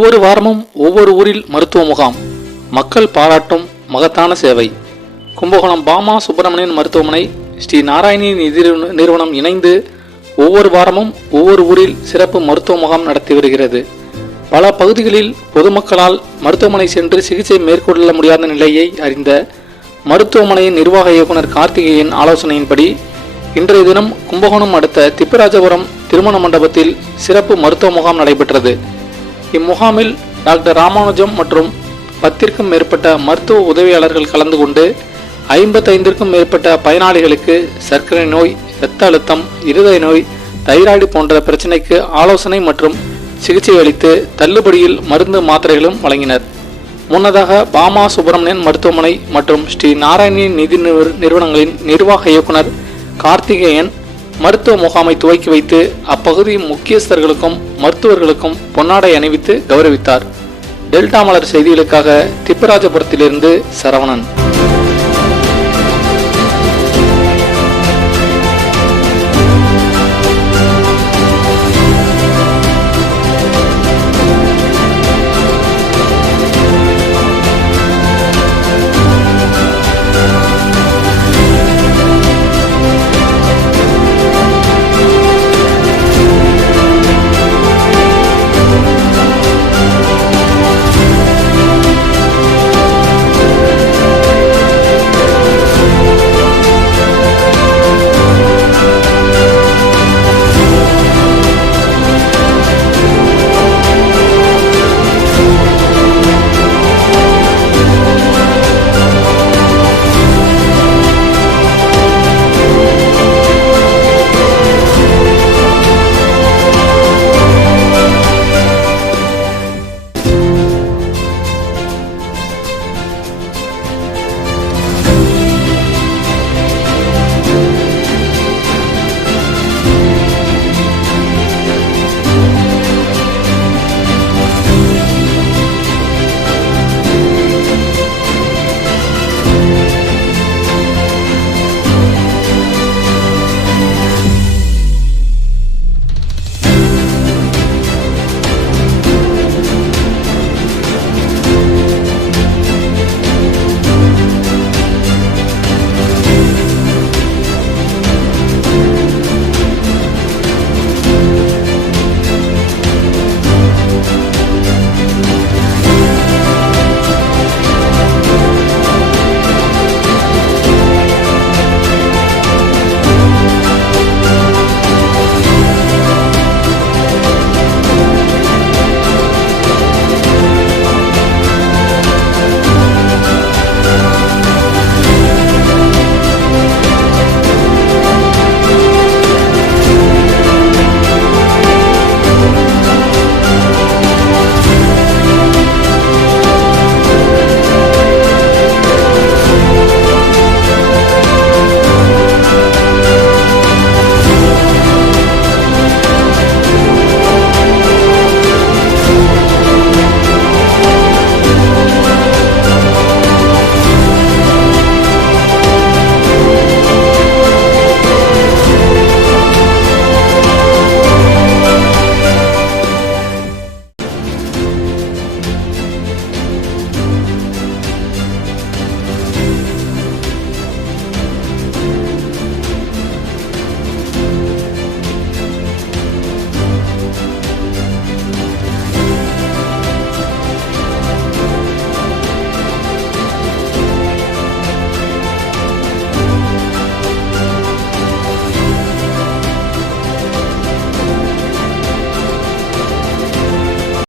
ஒவ்வொரு வாரமும் ஒவ்வொரு ஊரில் மருத்துவ முகாம், மக்கள் பாராட்டும் மகத்தான சேவை. கும்பகோணம் பாமா சுப்பிரமணியன் மருத்துவமனை, ஸ்ரீ நாராயணி நிதி நிறுவனம் இணைந்து ஒவ்வொரு வாரமும் ஒவ்வொரு ஊரில் சிறப்பு மருத்துவ முகாம் நடத்தி வருகிறது. பல பகுதிகளில் பொதுமக்களால் மருத்துவமனை சென்று சிகிச்சை மேற்கொள்ள முடியாத நிலையை அறிந்த மருத்துவமனையின் நிர்வாக இயக்குனர் கார்த்திகேயன் ஆலோசனையின்படி இன்றைய தினம் கும்பகோணம் அடுத்த திப்பராஜபுரம் திருமண மண்டபத்தில் சிறப்பு மருத்துவ முகாம் நடைபெற்றது. இம்முகாமில் டாக்டர் ராமானுஜம் மற்றும் 10க்கும் மேற்பட்ட மருத்துவ உதவியாளர்கள் கலந்து கொண்டு 55க்கும் மேற்பட்ட பயனாளிகளுக்கு சர்க்கரை நோய், இரத்த அழுத்தம், இருதய நோய், தைராய்டு போன்ற பிரச்சினைக்கு ஆலோசனை மற்றும் சிகிச்சை அளித்து தள்ளுபடியில் மருந்து மாத்திரைகளும் வழங்கினர். முன்னதாக பாமா சுப்பிரமணியன் மருத்துவமனை மற்றும் ஸ்ரீ நாராயணி நிதி நிறுவனங்களின் நிர்வாக இயக்குனர் கார்த்திகேயன் மருத்துவ முகாமை துவக்கி வைத்து அப்பகுதி முக்கியஸ்தர்களுக்கும் மருத்துவர்களுக்கும் பொன்னாடை அணிவித்து கௌரவித்தார். டெல்டா மலர் செய்திகளுக்காக திப்பராஜபுரத்திலிருந்து சரவணன்.